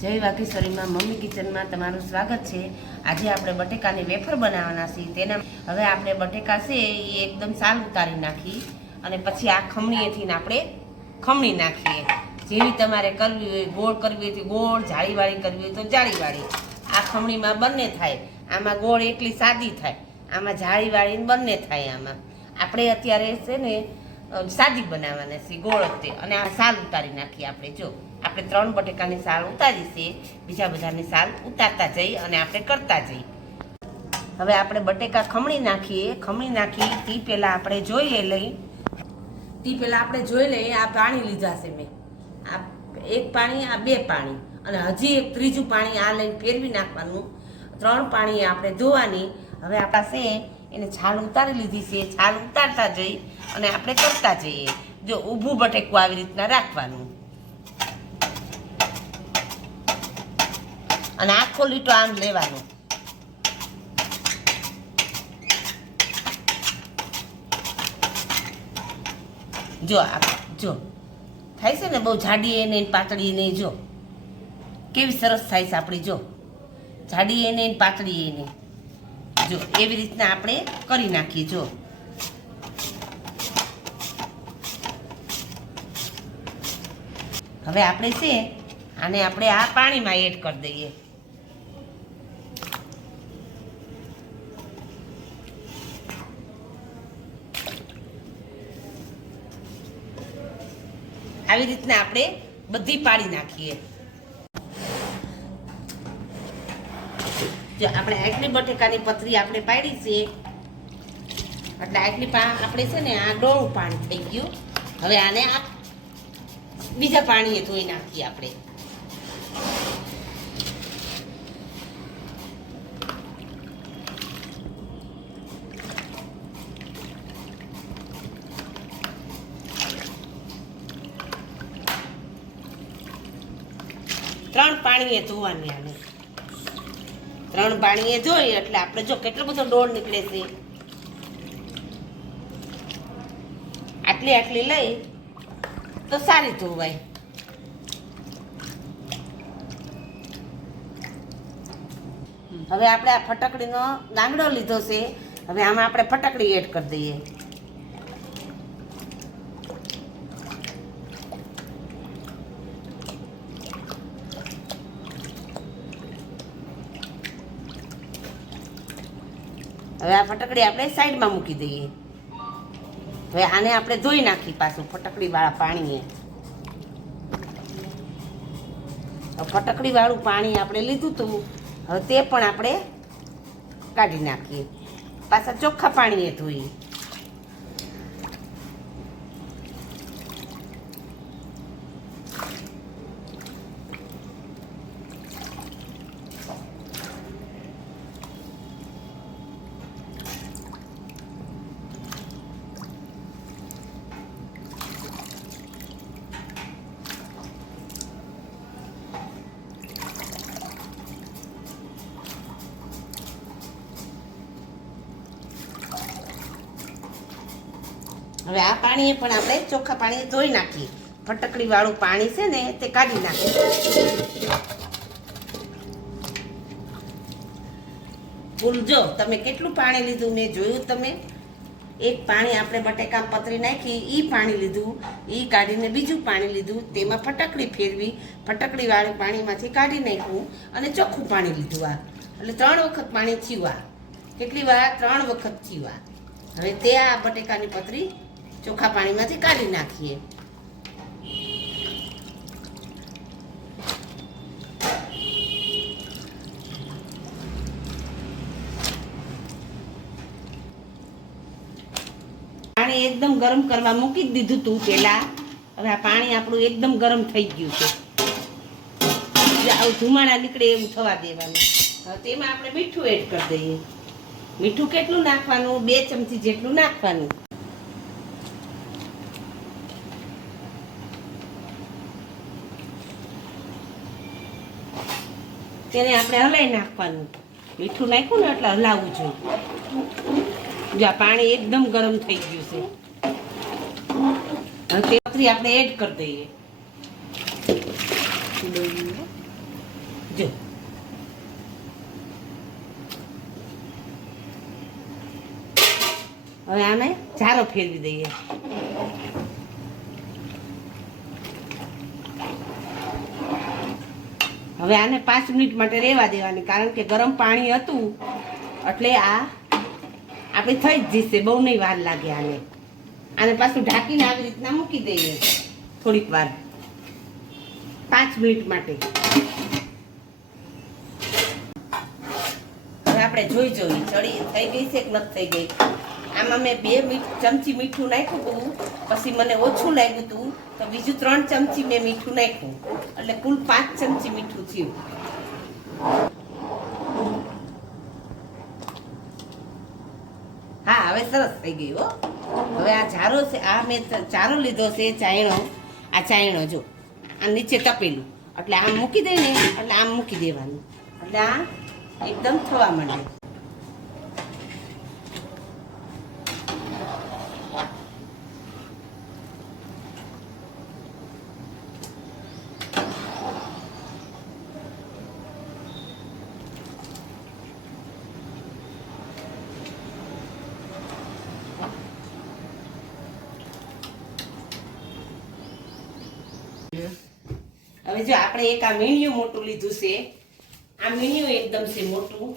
જય વાઘેશ્વરીમાં મમ્મી કિચનમાં તમારું સ્વાગત છે। આજે આપણે બટેકાની વેફર બનાવવાના છીએ। તેના હવે આપણે બટેકા છે એ એકદમ સાલ ઉતારી નાખી અને પછી આ ખમણીએથી આપણે ખમણી નાખીએ। જેવી તમારે કરવી હોય, ગોળ કરવી હોય તો ગોળ, જાળીવાળી કરવી હોય તો જાળીવાળી। આ ખમણીમાં બંને થાય, આમાં ગોળ એકલી સાદી થાય, આમાં જાળીવાળી બંને થાય। આમાં આપણે અત્યારે છે ને સાદી બનાવવાના છે ગોળ વખતે, અને આ સાલ ઉતારી નાખીએ આપણે। જો આપણે 3 બટેકાની સાલ ઉતારી છે, બીજા બધાની સાલ ઉતારતા જઈ અને આપણે કરતા જઈ। હવે આપણે બટેકા ખમણી નાખીએ। ખમણી નાખી તે પહેલાં આપણે જોઈએ લઈએ આ પાણી લીધા છે મેં, આ એક પાણી, આ 2 પાણી, અને હજી એક ત્રીજું પાણી આ લઈને ફેરવી નાખવાનું। 3 પાણી આપણે ધોવાની। હવે આપણા છે એને છાલ ઉતારી લીધી છે, છાલ ઉતારતા જઈ અને આપણે કરતા જઈએ। જો ઊભું બટેકું આવી રીતના રાખવાનું અને આખો લીટો આમ લેવાનો। જો જો થાય છે ને, બહુ જાડી એ નહીં પાતળી નહીં, જો કેવી સરસ થાય છે આપણી। જો જાડી એ નહીં પાતળી એ નહીં, જો એવી રીતના આપણે કરી નાખીએ। જો હવે આપણે છે આને આપણે આ પાણીમાં એડ કરી દઈએ। આવી રીતના આપણે બધી પાડી નાખીએ। જો આપણે આટલી બટેકાની પતરી આપણે પાડી છે, એટલે આટલી આપણે છે ને આ ડોળું પાણી થઈ ગયું। હવે આને આ બીજા પાણીએ ધોઈ નાખીએ આપણે। ત્રણ પાણીએ ધોવાની આને। 3 પાણીએ ધોઈ એટલે આપણે જો કેટલો બધો ડોળ નીકળે છે। આટલી લઈ તો સારી ધોવાય। હવે આપણે આ ફટકડીનો ગાંગડો લીધો છે, હવે આમાં આપણે ફટકડી એડ કરી દઈએ। હવે આ ફટકડી આપણે સાઈડમાં મૂકી દઈએ। હવે આને આપણે ધોઈ નાખી પાછું ફટકડી વાળા પાણીએ। ફટકડી વાળું પાણી આપણે લીધું હતું, હવે તે પણ આપણે કાઢી નાખીએ, પાછા ચોખ્ખા પાણીએ ધોઈએ। હવે આ પાણીએ પણ આપણે ચોખ્ખા પાણીએ ધોઈ નાખીએ। ફટકડી વાળું પાણી છે ને તે કાઢી નાખીએ। ફૂલ જો તમે કેટલું પાણી લીધું મેં જોયું, તમે એક પાણી આપણે બટેકા પતરી નાખી, ઈ પાણી લીધું, ઈ કાઢીને બીજું પાણી લીધું, તેમાં ફટકડી ફેરવી, ફટકડી વાળું પાણીમાંથી કાઢી નાખ્યું અને ચોખ્ખું પાણી લીધું। આ એટલે 3 વખત પાણી થયું। આ કેટલી વાર? 3 વખત થયું। આ હવે તે આ બટેકાની પતરી ચોખ્ખા પાણીમાંથી કાઢી નાખીએ। પાણી એકદમ ગરમ કરવા મૂકી જ દીધું હતું પહેલા। હવે આ પાણી આપણું એકદમ ગરમ થઈ ગયું છે, આવું ધુમાડા નીકળે એવું થવા દેવાનું। હવે તેમાં આપણે મીઠું એડ કરી દઈએ। મીઠું કેટલું નાખવાનું? 2 ચમચી જેટલું નાખવાનું। તેને આપણે હલાવી નાખવાનું। મીઠું નાખ્યું ને એટલે હલાવવું જોઈએ। જો આ પાણી એકદમ ગરમ થઈ ગયું છે, હવે તે પતરી આપણે એડ કરી દઈએ। જો હવે આને જારો ફેરવી દઈએ. હવે આને 5 મિનિટ માટે રહેવા દેવાની, કારણ કે ગરમ પાણી હતું એટલે આ આપણે થઈ જ જશે, બહુ નહીં વાર લાગે આને. આને પાછું ઢાંકીને આવી રીતના મૂકી દઈએ થોડીક વાર, 5 મિનિટ માટે. હવે આપણે જોઈ ચડી થઈ ગઈ છે કે નથી થઈ ગઈ. આમાં મેં 2 ચમચી મીઠું નાખ્યું હતું, પછી મને ઓછું લાગ્યું હતું તો બીજું 3 ચમચી મેં મીઠું નાખ્યું, એટલે કુલ 5 ચમચી મીઠું થયું. હા, હવે સરસ થઈ ગઈ હો. હવે આ જારો છે, આ મેં ચારો લીધો છે, ચાયણો. આ ચાયણો જો આ નીચે તપેલું, એટલે આમ મૂકી દઈ ને એટલે આમ મૂકી દેવાનું, એટલે આ એકદમ થવા માંડે. હવે જો આપણે એક આ મીણિયું મોટું લીધું છે, આ મીણિયું એકદમ છે મોટું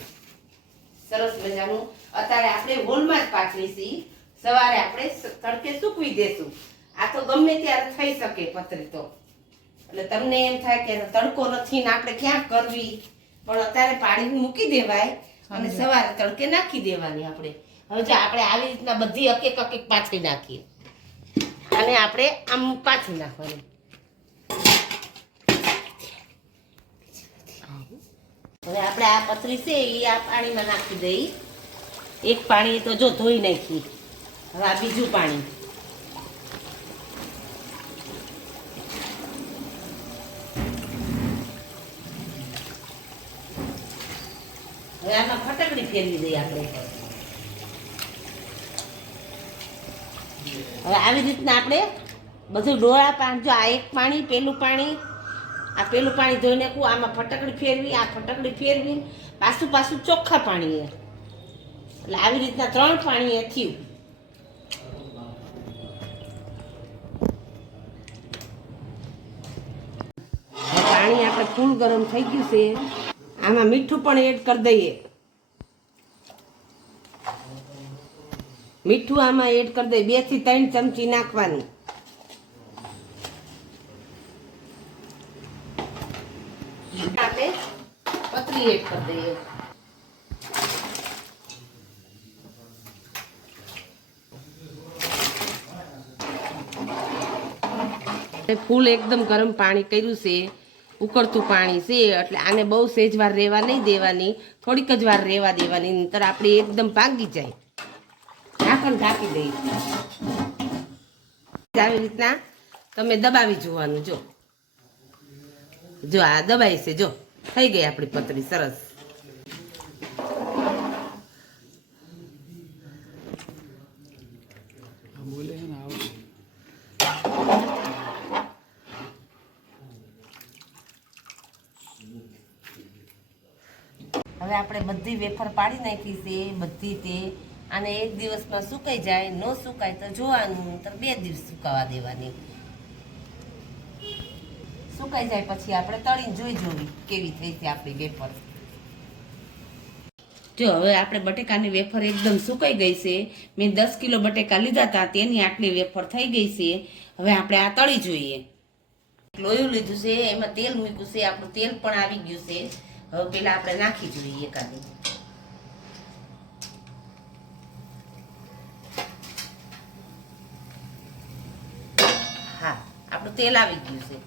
સરસ મજાનું. અત્યારે આપણે હોલમાં જ પાથરીશી, સવારે આપણે તડકે સૂકવી દેશું. આ તો ગમે ત્યારે થઈ શકે પતરી તો, એટલે તમને એમ થાય કે તડકો નથી ને આપણે ક્યાં કરવી, પણ અત્યારે પાણી મૂકી દેવાય અને સવારે તડકે નાખી દેવાની આપણે. હવે જો આપણે આવી રીતના બધી એક એક પાથરી નાખીએ અને આપણે આમ પાથરી નાખવાની. હવે આપણે આ પતરી છે એ આ પાણીમાં નાખી દઈ. એક પાણી તો જો ધોઈ નાખી, હવે આ બીજું પાણી. હવે આમાં ફટકડી ફેરવી દઈએ આપણે. હવે આવી રીતના આપણે બધું ડોળા પાણી, જો આ એક પાણી, પેલું પાણી, આ પેલું પાણી ધોઈ નાખવું, આમાં ફટકડી ફેરવી, આ ફટકડી ફેરવી, પાછું ચોખ્ખા પાણી, એટલે આવી રીતના 3 પાણી થયું. પાણી આપણે ફૂલ ગરમ થઈ ગયું છે, આમાં મીઠું પણ એડ કરી દઈએ. મીઠું આમાં એડ કરી દઈએ, 2 થી 3 ચમચી નાખવાનું. આપણે પતરી એડ કરી દઈએ. ફૂલ એકદમ ગરમ પાણી કર્યું છે, ઉકળતું પાણી છે, એટલે આને બહુ સેજ વાર રહેવા નહીં દેવાની, થોડીક જ વાર રહેવા દેવાની, નહીંતર આપણે એકદમ પાકી જાય. ઢાંકણ ઢાંકી દઈએ. આવી રીતના તમે દબાવી જોવાનું. જો આ દબાઈ છે, જો થઈ ગઈ આપણી પતરી સરસ. હવે આપણે બધી વેફર પાડી નાખી છે, બધી તે. આને 1 દિવસમાં સુકાઈ જાય, ન સુકાય તો જોવાનું, તો 2 દિવસ સુકાવા દેવાની. સુકાઈ જાય પછી આપણે તળીને જોવી કેવી થઈ છે આપણી વેફર. જો હવે આપણે બટેકાની વેફર એકદમ સુકાઈ ગઈ છે. મેં 10 કિલો બટેકા લીધા હતા, તેની આટલી વેફર થઈ ગઈ છે. હવે આપણે આ તળી જોઈએ. લોયું લીધું છે, એમાં તેલ મૂક્યું છે, આપણું તેલ પણ આવી ગયું છે. હવે પેલા આપણે નાખી જોઈએ એકાદી. હા, આપણું તેલ આવી ગયું છે.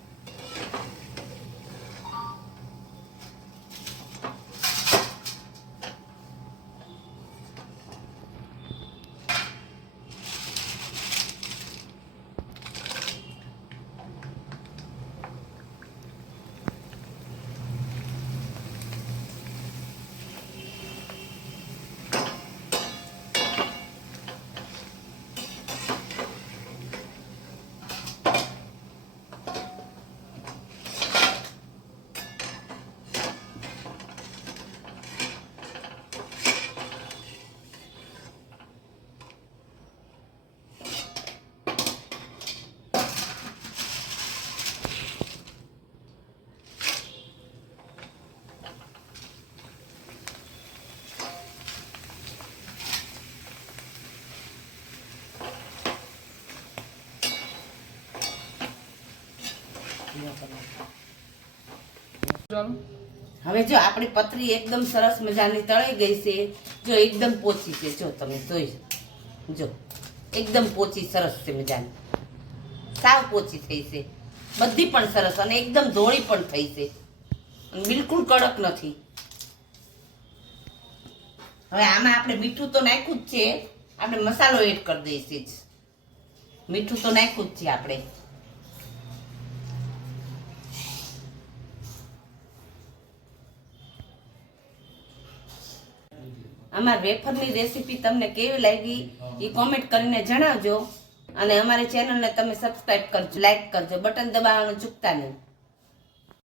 હવે જો આપણી પતરી એકદમ સરસ મજાની તળાઈ ગઈ છે. જો એકદમ પોચી છે, જો તમે જોઈ જો એકદમ પોચી સરસ છે મજાની, સાવ પોચી થઈ છે બધી પણ સરસ, અને એકદમ ધોળી પણ થઈ છે, બિલકુલ કડક નથી. હવે આમાં આપણે મીઠું તો નાખ્યું જ છે, આપણે મસાલો એડ કરી દઈશું જ. મીઠું તો નાખ્યું જ છે આપણે. અમારી વેફરની રેસીપી તમને કેવી લાગી એ કોમેન્ટ કરીને જણાવજો, અને અમારી ચેનલને તમે સબસ્ક્રાઇબ કરજો, લાઈક કરજો, બટન દબાવવાનું ચૂકતા નહીં.